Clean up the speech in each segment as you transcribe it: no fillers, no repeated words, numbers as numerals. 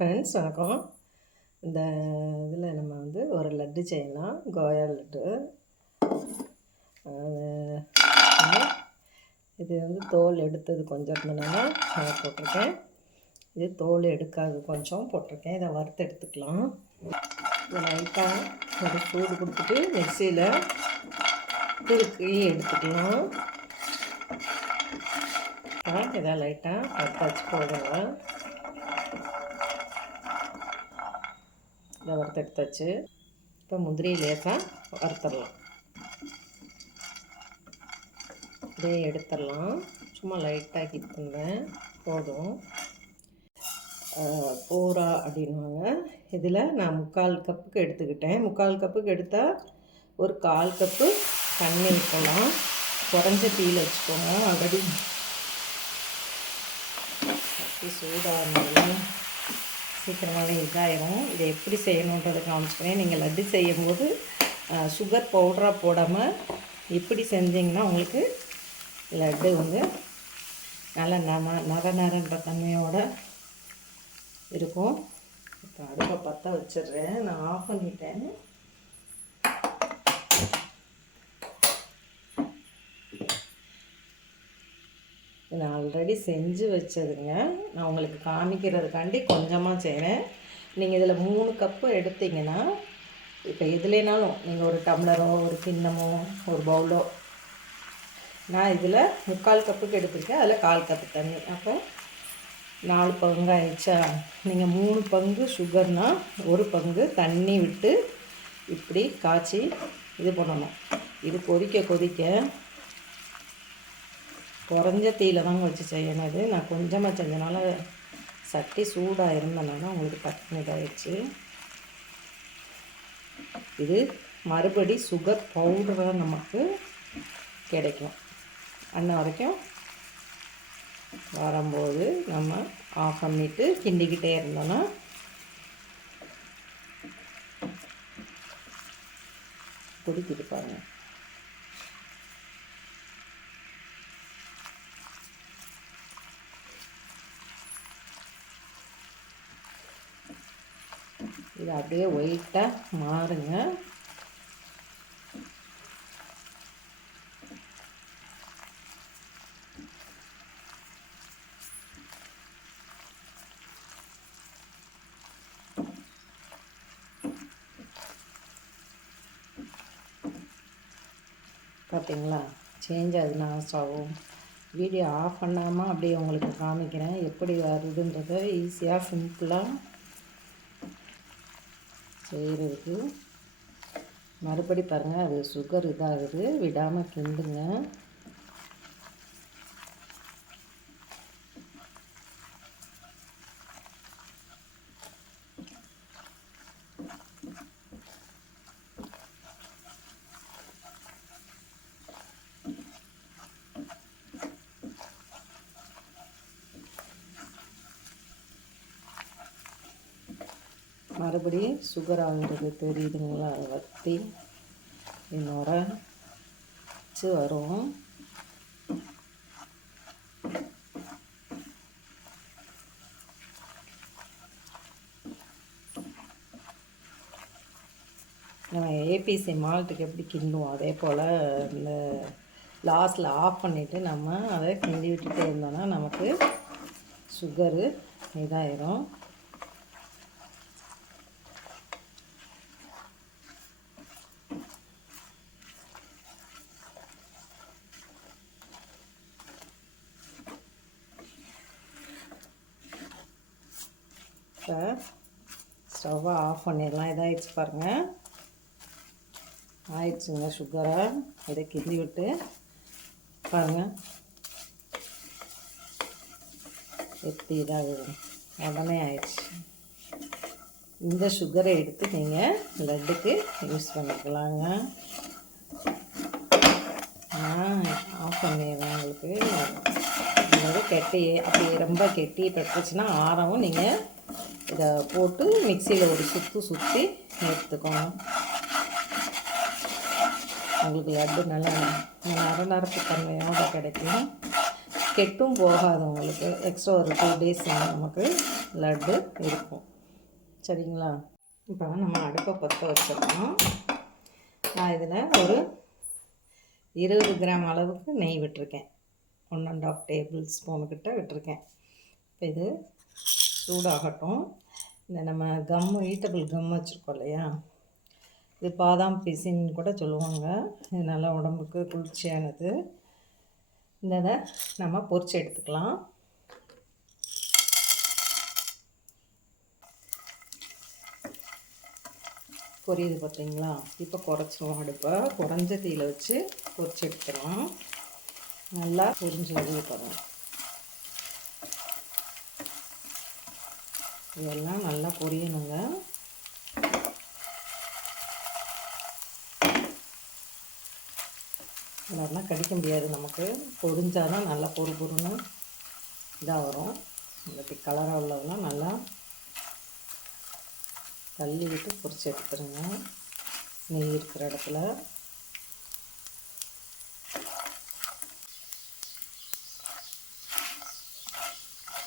Friends வணக்கம். இந்த இதில் நம்ம ஒரு லட்டு செய்யலாம், கோயா லட்டு. இது தோல் எடுத்தது கொஞ்சம் இருந்ததுனால அதை போட்டிருக்கேன். இது தோல் எடுக்காது கொஞ்சம் போட்டிருக்கேன். இதை வறுத்து எடுத்துக்கலாம். இதை லைட்டாக ஒரு சூடு கொடுத்துட்டு மிக்சியில் திருக்கி எடுத்துக்கலாம். இதை லைட்டாக வறுத்தாச்சு போடுங்க. இதை வறுத்து எடுத்தாச்சு. இப்போ முந்திரி லேசாக வறுத்துடலாம். இதே எடுத்துடலாம். சும்மா லைட்டாக ஹீட் பண்ணுவேன் போதும். போரா அப்படின்வாங்க. இதில் நான் 3/4 கப்புக்கு எடுத்துக்கிட்டேன். 3/4 கப்புக்கு எடுத்தால் ஒரு 1/4 கப்பு தண்ணி ஊற்றலாம். குறைஞ்ச தீயில் வச்சுக்கோங்க. ஆல்ரெடி சூடாக இருந்தாலும் சீக்கிரமாகவே இதாயிரும். இதை எப்படி செய்யணுன்றதை காமிச்சுக்கிறேன். நீங்கள் லட்டு செய்யும்போது சுகர் பவுடராக போடாமல் இப்படி செஞ்சிங்கன்னா உங்களுக்கு லட்டு நல்லா நரன்ற தன்மையோடு இருக்கும். இப்போ அடுப்பை பற்ற வச்சிடுறேன். நான் ஆஃப் பண்ணிட்டேன். நான் ஆல்ரெடி செஞ்சு வச்சதுங்க. நான் உங்களுக்கு காமிக்கிறதுக்காண்டி கொஞ்சமாக செய்கிறேன். நீங்கள் இதில் 3 கப்பு எடுத்தீங்கன்னா, இப்போ எதுலேனாலும் நீங்கள் ஒரு டம்ளரோ ஒரு கிண்ணமோ ஒரு பவுலோ, நான் இதில் 3/4 கப்புக்கு எடுத்துருக்கேன். அதில் 1/4 கப்பு தண்ணி. அப்போ 4 பங்கு ஆயிடுச்சா. நீங்கள் 3 பங்கு சுகர்னால் 1 பங்கு தண்ணி விட்டு இப்படி காய்ச்சி இது பண்ணணும். இது கொதிக்க கொதிக்க குறைஞ்ச தீயில் தாங்க வச்சு செய்யணும். இது நான் கொஞ்சமாக செஞ்சனால சட்டி சூடாக இருந்தனால உங்களுக்கு டக்குனு இதாகிடுச்சு. இது மறுபடி சுகர் பவுடராக நமக்கு கிடைக்கும். அன்ன வரைக்கும் வரும்போது நம்ம ஆஃப் பண்ணிவிட்டு கிண்டிக்கிட்டே இருந்தோன்னா குடிக்கிட்டு பாருங்கள். இது அப்படியே ஒயிட்டாக மாறுங்க. பார்த்தீங்களா சேஞ்ச் ஆகுது. நான் வீடியோ ஆஃப் பண்ணாமல் அப்படியே உங்களுக்கு காமிக்கிறேன் எப்படி வருதுன்றதை. ஈஸியாக சிம்பிளாக செய்கிறதுக்கு. மறுபடி பாருங்கள், அது சுகர் இதாகுது. விடாமல் கிண்டுங்க. மறுபடி சுகர் ஆகுறது தெரியுதுங்களா. வற்றி நுரைச்சி வரும். நம்ம ஏபிசி மால்ட்டுக்கு எப்படி கிண்டுவோம் அதே போல் இந்த லாஸ்ட்டில் ஆஃப் பண்ணிவிட்டு நம்ம அதை கிண்டி விட்டுட்டே இருந்தோன்னா நமக்கு சுகரு இதாயிரும். இப்போ ஸ்டவ்வை ஆஃப் பண்ணிடலாம். இதாகிடுச்சு பாருங்கள். ஆயிடுச்சுங்க சுகரை. இதை கிண்டி விட்டு பாருங்கள் எப்படி இதாகுது. உடனே ஆயிடுச்சு. இந்த சுகரை எடுத்து நீங்கள் லட்டுக்கு யூஸ் பண்ணிக்கலாங்க. ஆஃப் பண்ணிடுறேன். உங்களுக்கு கெட்டி அப்படி ரொம்ப கெட்டி பெற்றுச்சுன்னா ஆறவும் நீங்கள் இதை போட்டு மிக்சியில் ஒரு சுற்றி எடுத்துக்கோங்க. உங்களுக்கு லட்டு நல்லா நரப்பு தன்மையோடு கிடைக்கும். கெட்டும் போகாது. உங்களுக்கு எக்ஸ்ட்ரா ஒரு 2 days நமக்கு லட்டு இருக்கும். சரிங்களா? இப்போ நம்ம அடுப்பை பற்ற வச்சிடலாம். நான் இதில் ஒரு 20 கிராம் அளவுக்கு நெய் விட்டுருக்கேன். 1½ டேபிள் ஸ்பூனுக்கிட்ட விட்டுருக்கேன். இப்போ இது சூடாகட்டும். இந்த நம்ம ஈட்டபிள் கம் வச்சுருக்கோம் இல்லையா, இது பாதாம் பிசின்னு கூட சொல்லுவாங்க. இது நல்லா உடம்புக்கு குளிர்ச்சியானது. இதை நம்ம பொரிச்சு எடுத்துக்கலாம். பொரியுது பார்த்தீங்களா? இப்போ குறைச்சிருவோம் அடுப்பை. குறைஞ்ச தீயில் வச்சு பொரிச்சு எடுத்துக்கலாம். நல்லா பொரிஞ்சு வருது பாருங்க. இதெல்லாம் நல்லா பொரியணுங்க. இதெல்லாம் கடிக்க முடியாது, நமக்கு பொரிஞ்சாதான் நல்லா பொறுன்னு இதாக வரும். இந்த கலராக உள்ளதெல்லாம் நல்லா தள்ளி விட்டு பொரிச்சு எடுத்துருங்க நெய் இருக்கிற இடத்துல.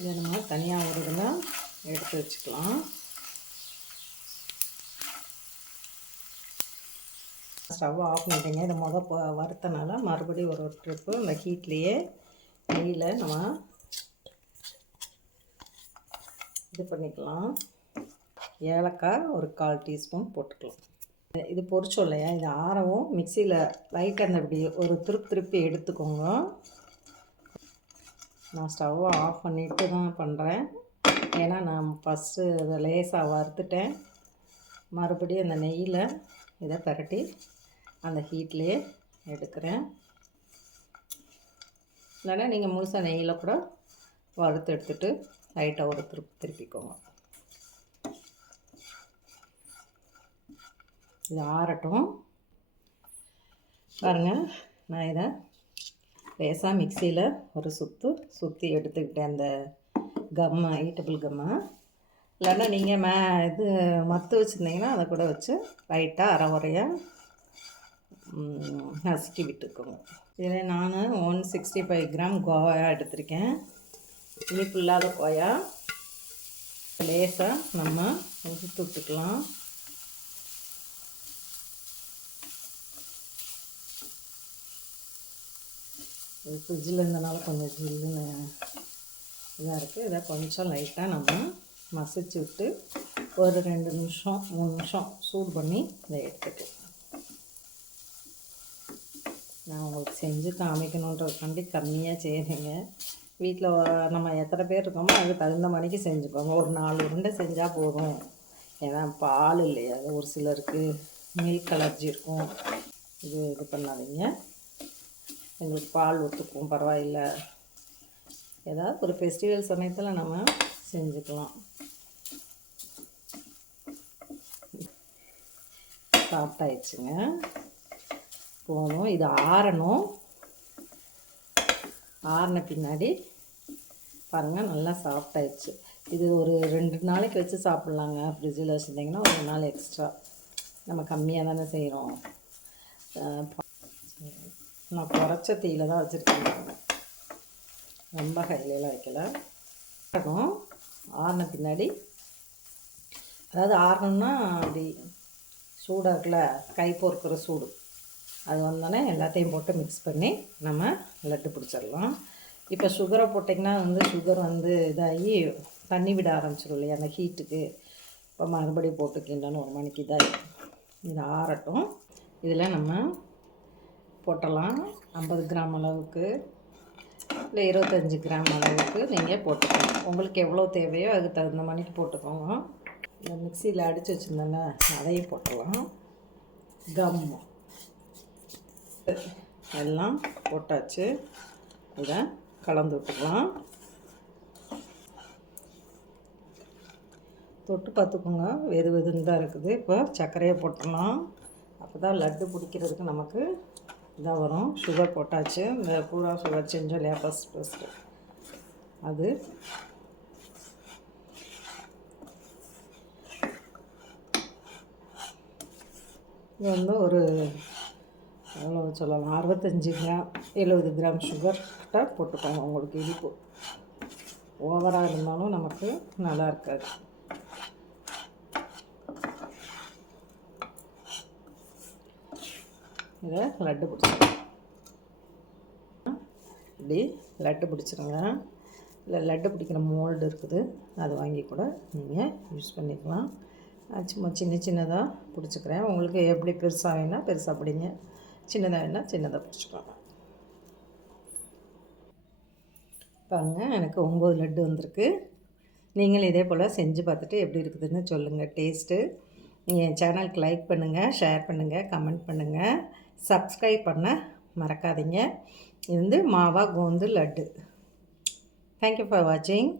இதை நம்ம தனியாக ஒரு இதில் எடுத்து வச்சுக்கலாம். ஸ்டவ் ஆஃப் பண்ணிட்டேங்க. இதை வறுத்தனால மறுபடியும் ஒரு ட்ரிப்பு இந்த ஹீட்லேயே நெய்யில் நம்ம இது பண்ணிக்கலாம். ஏலக்காய் ஒரு 1/4 டீஸ்பூன் போட்டுக்கலாம். இது பொரிச்சோம் இல்லையா, இது ஆறவும் மிக்சியில் லைட்டாக அந்த இப்படி ஒரு திருப்பி எடுத்துக்கோங்க. நான் ஸ்டவ்வை ஆஃப் பண்ணிவிட்டு தான் பண்ணுறேன். ஏன்னா நான் ஃபஸ்ட்டு இதை லேசாக வறுத்துட்டேன். மறுபடியும் அந்த நெய்யில் இதை பரட்டி அந்த ஹீட்லேயே எடுக்கிறேன். இல்லைன்னா நீங்கள் முழுசாக நெய்யில் கூட வறுத்து எடுத்துகிட்டு லைட்டாக ஒரு திருப்பிக்கோங்க. இது ஆறட்டும். பாருங்கள், நான் இதை லேசாக மிக்சியில் ஒரு சுற்றி எடுத்துக்கிட்டேன் அந்த ஈட்டபிள் கம்மை. இல்லைன்னா நீங்கள் இது மத்து வச்சுருந்தீங்கன்னா அதை கூட வச்சு லைட்டாக அரை குறையாக நசுக்கி விட்டுக்கோங்க. இதில் நான் 165 கிராம் கோவா எடுத்திருக்கேன். இனிப்பு இல்லாத கோயா லேசாக நம்ம உதுத்து விட்டுக்கலாம். இது ஃப்ரிட்ஜில் இருந்தனால கொஞ்சம் ஜில்லுன்னு இதாக இருக்குது. இதை கொஞ்சம் லைட்டாக நம்ம மசிச்சு விட்டு ஒரு 2 நிமிஷம் 3 நிமிஷம் சூடு பண்ணி இதை எடுத்துக்கலாம். நான் உங்களுக்கு செஞ்சு காமிக்கணுன்றதுக்காண்டி கம்மியாக செய்கிறீங்க. வீட்டில் நம்ம எத்தனை பேர் இருக்கோமோ அதுக்கு தகுந்த மணிக்கு செஞ்சுக்கோங்க. ஒரு 4 உருண்டை செஞ்சால் போதும். ஏன்னா பால் இல்லையா, ஒரு சிலருக்கு மில்க் அலர்ஜி இருக்கும். இது பண்ணாதீங்க. எங்களுக்கு பால் ஒத்துக்கும், பரவாயில்ல. ஏதாவது ஒரு ஃபெஸ்டிவல் சமயத்தில் நம்ம செஞ்சுக்கலாம். சாப்பிட்டாயிடுச்சுங்க, போகணும். இது ஆறணும். ஆறின பின்னாடி பாருங்கள் நல்லா சாஃப்டாயிடுச்சு. இது ஒரு 2 நாளைக்கு வச்சு சாப்பிட்லாங்க. ஃப்ரிட்ஜில் வச்சுருந்தீங்கன்னா ஒரு நாள் எக்ஸ்ட்ரா. நம்ம கம்மியாக தானே செய்கிறோம். நான் குறைச்ச தீயில் தான் வச்சுருக்கேன், ரொம்ப ஹைலையெல்லாம் வைக்கல. ஆறின பின்னாடி, அதாவது ஆறணும்னா அப்படி சூடாக இருக்குல்ல, கை பொறுக்கிற சூடு அது வந்தோடனே எல்லாத்தையும் போட்டு மிக்ஸ் பண்ணி நம்ம லட்டு பிடிச்சிடலாம். இப்போ சுகரை போட்டிங்கன்னா சுகர் இதாகி தண்ணி விட ஆரம்பிச்சிடும் இல்லையா அந்த ஹீட்டுக்கு. இப்போ மறுபடியும் போட்டு கிண்டணும் 1 மணிக்கு இதாகி. இது ஆறட்டும். இதில் நம்ம போட்டலாம் 50 கிராம் அளவுக்கு, இல்லை 25 கிராம் அளவுக்கு நீங்கள் போட்டுக்கோங்க. உங்களுக்கு எவ்வளோ தேவையோ அதுக்கு தகுந்த மணிக்கு போட்டுக்கோங்க. இந்த மிக்சியில் அடித்து வச்சுருந்தேங்க அதையும் போட்டலாம். கம் எல்லாம் போட்டாச்சு. இதை கலந்து விட்டுக்கலாம். தொட்டு பார்த்துக்கோங்க, வெதுன்னு தான் இருக்குது. இப்போ சர்க்கரையை போட்டுடலாம். அப்போ தான் லட்டு பிடிக்கிறதுக்கு நமக்கு இதாக வரும். சுகர் போட்டாச்சு. இந்த பூரா சுகர் செஞ்சோம் இல்லையா ஃபஸ்ட்டு அது. இது ஒரு எவ்வளோ சொல்லலாம், 65 கிராம் 70 கிராம் சுகர்கிட்ட போட்டுக்கோங்க. உங்களுக்கு இனிப்பு ஓவராக இருந்தாலும் நமக்கு நல்லா இருக்காது. இதை லட்டு பிடிச்சிருங்க. இப்படி லட்டு பிடிச்சிருங்க. இல்லை லட்டு பிடிக்கிற மோல்டு இருக்குது, அது வாங்கி கூட நீங்கள் யூஸ் பண்ணிக்கலாம். சும்மா சின்ன சின்னதாக பிடிச்சிக்கிறேன். உங்களுக்கு எப்படி பெருசாக வேணால் பெருசாக பிடிங்க, சின்னதாக வேணால் சின்னதாக பிடிச்சிக்கோங்க. பாருங்கள், எனக்கு 9 லட்டு வந்திருக்கு. நீங்களும் இதே போல் செஞ்சு பார்த்துட்டு எப்படி இருக்குதுன்னு சொல்லுங்கள் டேஸ்ட்டு. என் சேனலுக்கு லைக் பண்ணுங்கள், ஷேர் பண்ணுங்கள், கமெண்ட் பண்ணுங்கள், சப்ஸ்கிரைப் பண்ண மறக்காதீங்க. இது மாவா கோந்து லட்டு. தேங்க்யூ ஃபார் வாட்சிங்.